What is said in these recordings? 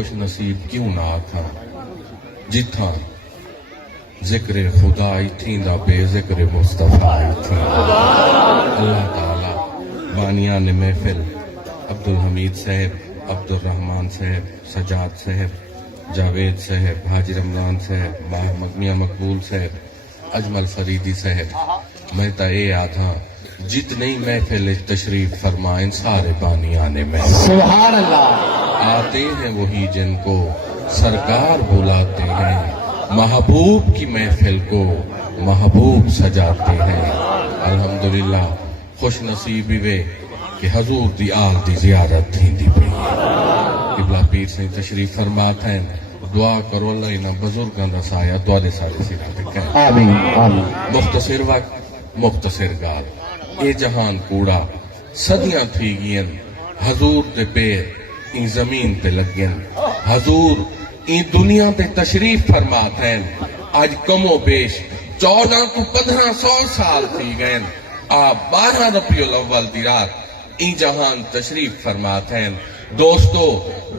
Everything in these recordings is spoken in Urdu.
خوش نصیب کیوں نہ تھا جتھاں ذکر خدا تھیندا بے ذکر مصطفیٰ تھی اللہ تعالی بانیان محفل عبدالحمید صاحب، عبد الرحمن صاحب، سجاد صاحب، جاوید صاحب، حاجی رمضان صاحب، میاں مقبول صاحب، اجمل فریدی صاحب، میں تا اے آدھا جتنی محفل تشریف فرمائیں سارے بانیان محفل سبحان اللہ آتے ہیں وہی جن کو سرکار بلاتے ہیں، محبوب کی محفل کو محبوب سجاتے ہیں۔ الحمدللہ خوش نصیبی وے کہ حضور دی آل دی زیارت تھی دی پئی قبلہ پیر سے تشریف فرمات ہیں، دعا کرو اللہ انہاں بزرگاں دا سایہ دوالے سارے سیرہ دکھیں۔ آمین آمین۔ مختصر وقت مختصر گال اے جہان کوڑا صدیاں تھی گئیں، حضور دے پیر ان زمین تے لگیں، حضور ان دنیا تے تشریف فرمات ہیں، آج کم و بیش 14 تو 1500 سال تھی گئیں، آپ 12 ربیع الاول دی رات این جہان تشریف فرمات ہیں۔ دوستو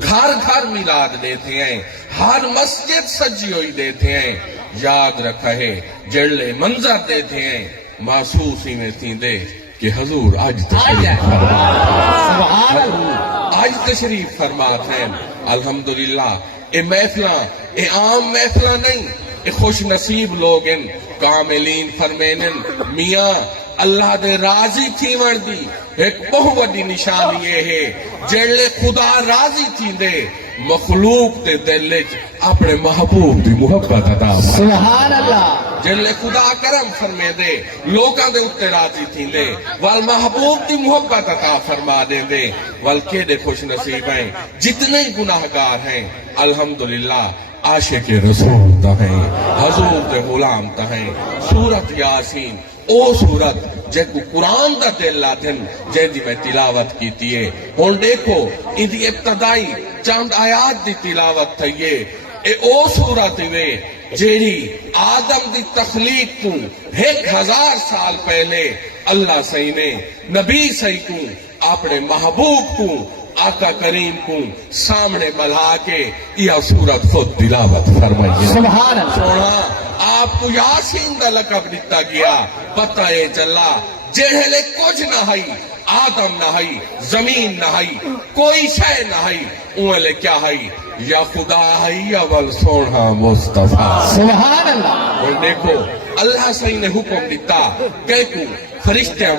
گھر گھر میلاد دیتے ہیں، ہر مسجد سجی ہوئی دیتے ہیں، یاد رکھا ہے جڑلے منظر دیتے ہیں، محسوس ہی میں تھی دے کہ حضور آج تشریف فرمات ہیں، آج تشریف فرمات ہیں۔ الحمدللہ اے محفلہ اے عام محفلہ نہیں، اے خوش نصیب لوگ ان کاملین فرمینن میاں اللہ دے راضی تھی وردی ایک بہت بڑی نشانی یہ ہے جڑلے خدا راضی تھی دے مخلوق دے دلج اپنے محبوب دی محبت عطا سبحان اللہ جڑلے خدا کرم فرمے دے لوکاں دے اتے راضی تھی دے والمحبوب دی محبت عطا فرما دے دے والکہ دے خوش نصیب ہیں جتنے گناہگار ہیں الحمدللہ عاشق رسول تہیں حضور دے غلام تہیں سورت یاسین او سورت جے کو قرآن دا دل لاتھن جے دی میں تلاوت کی تیئے ہون دیکھو ان دی ابتدائی چاند آیات دی تلاوت تھئیے اے او سورت وے جیڑی آدم دی تخلیق کو 1000 سال پہلے اللہ صحیح نے نبی صحیح کو اپنے محبوب کو آقا کریم کو سامنے بلھا کے یہ سورت خود تلاوت فرمائیے سبحان اللہ سونا آپ کو یاسین دا لقب دیتا گیا پتہ اے چلا جہلے کچھ نہ ہئی آدم نہ ہئی زمین نہ ہئی کوئی شے نہ ہئی اوہلے کیا ہئی یا خدا ہئی یا والسونا مصطفیٰ سبحان اللہ اور دیکھو اللہ صحیح نے حکم دیتا کہ کو فرشتیاں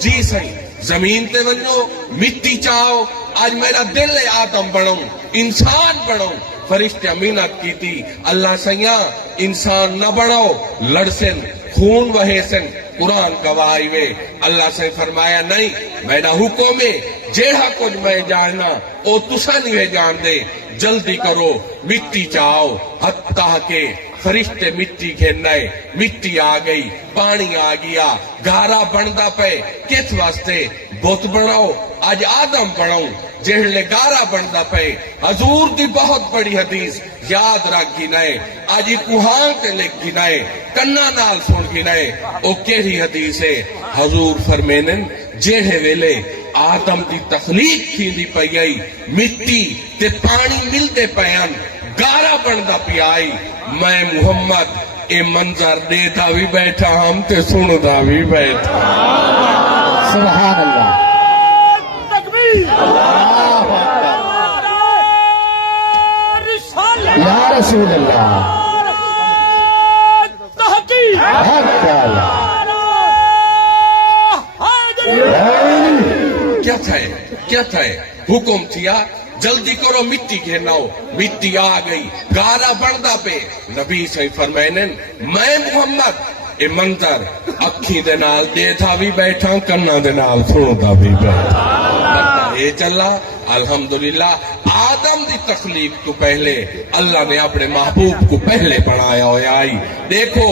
جی صحیح زمین تے ونو مٹی چاہو آج میرا دل ہے آدم بڑھوں انسان بڑھوں فرشتہ محنت کی تھی اللہ سیاں انسان نہ بڑھو لڑسن خون وحیسن قرآن گواہی وے اللہ سے فرمایا نہیں میرا حکم ہے جیڑا کچھ میں جاننا او تسا نہیں جان دے جلدی کرو مٹی چاہو حتیٰ کہ فرشتے مٹی گھنائے مٹی آ گئی پانی آ گیا گارا بندا پے کس واسطے بت بناؤ آج آدم بناؤں جہلے گارا بندا پے حضور دی بہت بڑی حدیث یاد رکھ گنائے آج کوہاں تے لکھ گنائے کنا نال سن گنائے او کیڑی حدیث ہے حضور فرمینن جہے ویلے آدم دی تخلیق تھی پئی آئی مٹی تے پانی ملتے پیان گارا بندا پی آئی میں محمد اے منظر دیتا بھی بیٹھا ہم تے سندا بھی بیٹھا سبحان اللہ یا رسول اللہ کیا تھا حکم تھیا جلدی کرو مٹی گھناؤ مٹی آ گئی گارا بندا پہ نبی صحیح فرمائنن میں محمد اے منظر اکھی دے نال دیتا بھی بیٹھا کنا دے نال سندا بھی بیٹھا اے چلا الحمدللہ آدم دی تخلیق تو پہلے اللہ نے اپنے محبوب کو پہلے بنایا ہویا آئی دیکھو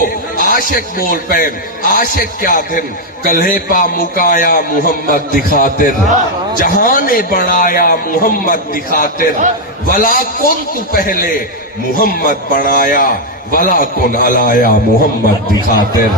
عاشق بول پین عاشق کیا دن کلھے پا مکایا محمد دی خاطر جہانے بنایا محمد دی خاطر ولا کن تو پہلے محمد بنایا ولا کن علایا محمد دی خاطر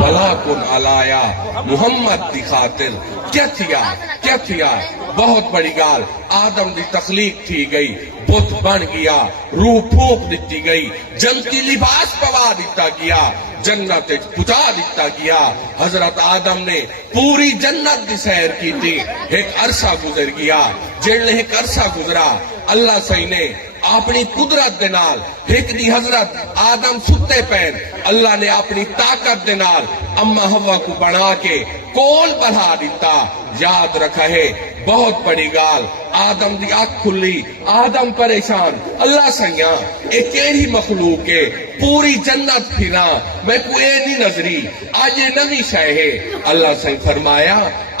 ولا کن علایا محمد دی خاطر کیا تھیا بہت بڑی گال آدم دی تخلیق تھی گئی بت بن گیا روح پھونک دیتی گئی جنتی لباس پوا دیتا گیا جنت پہنچا دیتا گیا حضرت آدم نے پوری جنت دی سیر کی تھی ایک عرصہ گزر گیا جڑے ایک عرصہ گزرا اللہ صحیح نے اپنی قدرت دے نال ایک دی حضرت آدم ستے پین اللہ نے اپنی طاقت دے نال اما ہوا کو بنا کے کول بڑھا دیتا یاد رکھا ہے بہت بڑی گال آدم دی آنکھ کھلی آدم پریشان اللہ سیاں ایک کیڑی مخلوق ہے پوری جنت پھرا میں کوئی نہیں نظری آج یہ نوی شے ہے اللہ سے فرمایا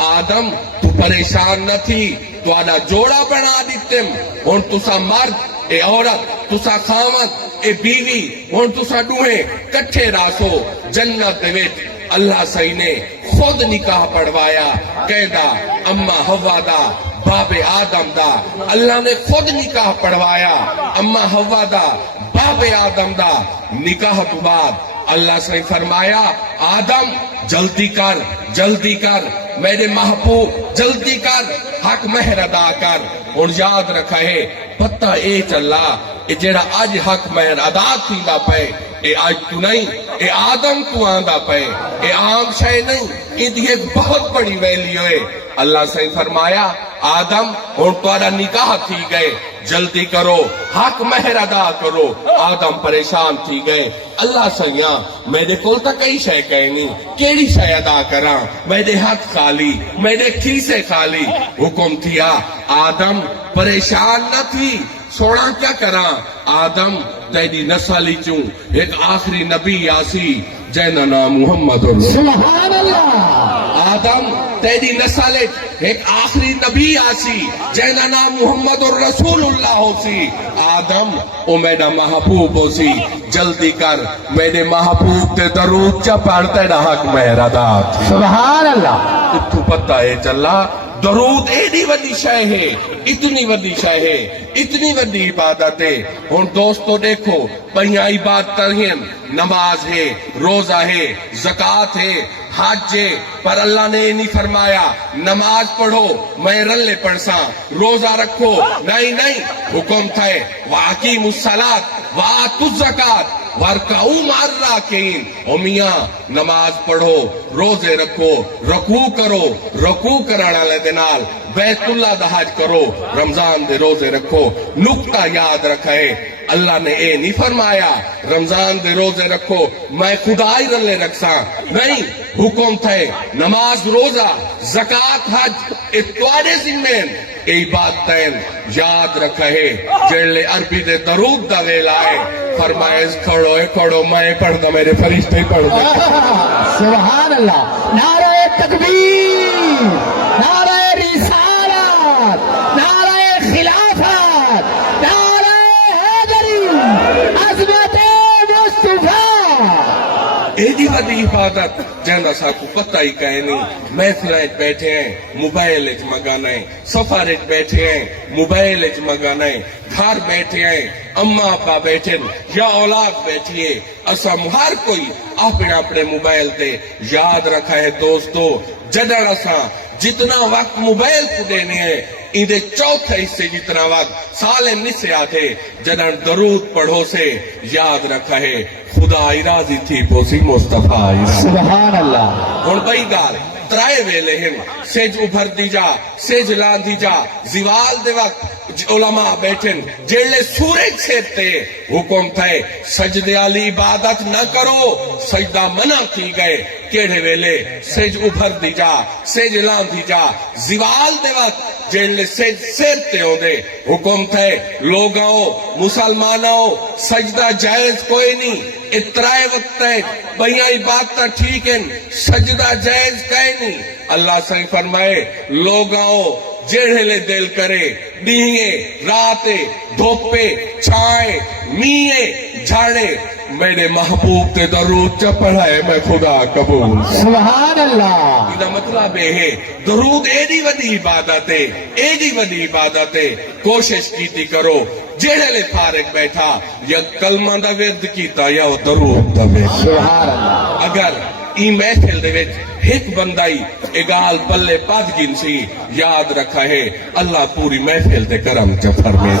آدم تو پریشان نہ تھی تو آدھا جوڑا بنا دیتم ہون تسا مرد اے عورت تسا خامت اے بیوی ہون تسا دوہیں کٹھے راسو جنت دے وچ اللہ صحیح نے خود نکاح پڑھوایا قیدہ اما ہوا دا باب آدم دا اللہ نے خود نکاح پڑھوایا اما ہوا دا باب آدم دا نکاح تو بعد اللہ سے فرمایا آدم جلدی کر میرے محبوب جلدی کر حق مہر ادا کر اور یاد رکھا ہے پتہ اے چلا اے جڑا آج حق مہر ادا تھیندا پے اے آج تو نہیں اے آدم تو آندا پے اے عام شے نہیں اے دی ایک بہت بڑی ویلیو ہے اللہ سے فرمایا آدم اور تمہارا نکاح تھی گئے جلدی کرو حق مہر ادا کرو آدم پریشان تھی گئے اللہ سیاں میرے کول تا کئی شے کہنی کیڑی شے ادا کراں میرے ہاتھ خالی میرے کھیسے خالی حکم تھیا آدم پریشان نہ تھی سوڑا کیا کراں آدم تیری نسلی چوں ایک آخری نبی آسی جینا نام محمد اللہ سبحان اللہ آدم تیری نسل ایک آخری نبی آسی جینا نام محمد الرسول اللہ ہو سی آدم او میرا محبوب ہو سی جلدی کر میرے محبوب تے درود چا پڑھتے رہا کہ میرا دات سبحان اللہ اتو پتہ ہے چلا درود ایڈی وڈی شے ہے اتنی وڈی شے ہے اتنی وڈی عبادت ہے اور دوستو دیکھو پہیاں عبادت ہیں نماز ہے روزہ ہے زکوٰۃ ہے حج ہے پر اللہ نے نہیں فرمایا نماز پڑھو میں رلے پڑھساں روزہ رکھو نہیں حکم تھا وَأَقِیمُوا الصَّلَاةَ وَآتُوا الزَّکَاةَ وَارْکَعُوا مَعَ الرَّاکِعِینَ او میاں نماز پڑھو روزے رکھو رکوع کرو رکوع کرانا لے دنال بیت اللہ دا حج کرو رمضان دے روزے رکھو نقطہ یاد رکھے اللہ نے اے نہیں فرمایا رمضان دے روزے رکھو میں خدائی رلے رکھساں نہیں حکم تھے نماز روزہ زکوٰۃ حج اتوارے ذمین ای باتیں یاد رکھے جڑلے عربی دے درود دا ویلا ہے فرمائے کھڑو میں پڑھ دا میرے فرشتے پڑھ دا سبحان اللہ نعرہ تکبیر نعرہ رسالت نعرہ خلافت نعرہ حیدری عظمت مصطفیٰ ایڈی وڈی عبادت جہاں سا کو پتہ ہی کہنی محفلیں بیٹھے ہیں موبائل اچ مگانے سفر اچ بیٹھے ہیں موبائل اچ مگانے گھر بیٹھے ہیں اما ابا بیٹھے یا اولاد بیٹھیے اسا ہر کوئی اپنے موبائل تے یاد رکھا ہے دوستو جدڑ اسا جتنا وقت موبائل کو دینے ہیں اندے چوتھے حصے جتنا وقت سالم نسے آتے جدڑ درود پڑھو سے یاد رکھا ہے خدا راضی تھی پوسی مصطفیٰ سبحان اللہ ہن بھائی گال ترائے ویلے ہیں سیج ابھر دی جا سیج لان دی جا زوال دے وقت علماء بیٹھن جیلے سورج سیتے حکم تھے سجدے علی عبادت نہ کرو سجدہ منع کی گئے کیڑے ویلے سیج ابھر دی جا سیج لان دی جا زوال دے وقت جیلے سیج سیتے ہوں دے حکم تھے لوگاں مسلمانوں سجدہ جائز کوئی نہیں اترائے وقت ہے بھئیاں عبادت ٹھیک ہیں سجدہ جائز کہیں نہیں اللہ سے فرمائے لوگاں جیڑے لے دل کرے دیئے راتے دھوپے چھائے میئے جھاڑے میرے محبوب تے درود چا پڑھائے میں خدا قبول سبحان اللہ یہ مطلب ہے درود ایڈی وڈی عبادت ہے ایڈی وڈی عبادت ہے کوشش کیتی کرو جیڑے لے فارغ بیٹھا یا کلمہ دا ورد کیتا یا درود دا ورد سبحان اللہ اگر ای محفل دے وچ ایک بندائی اگال پلے پد گن سی یاد رکھا ہے اللہ پوری محفل تے کرم چ فرمے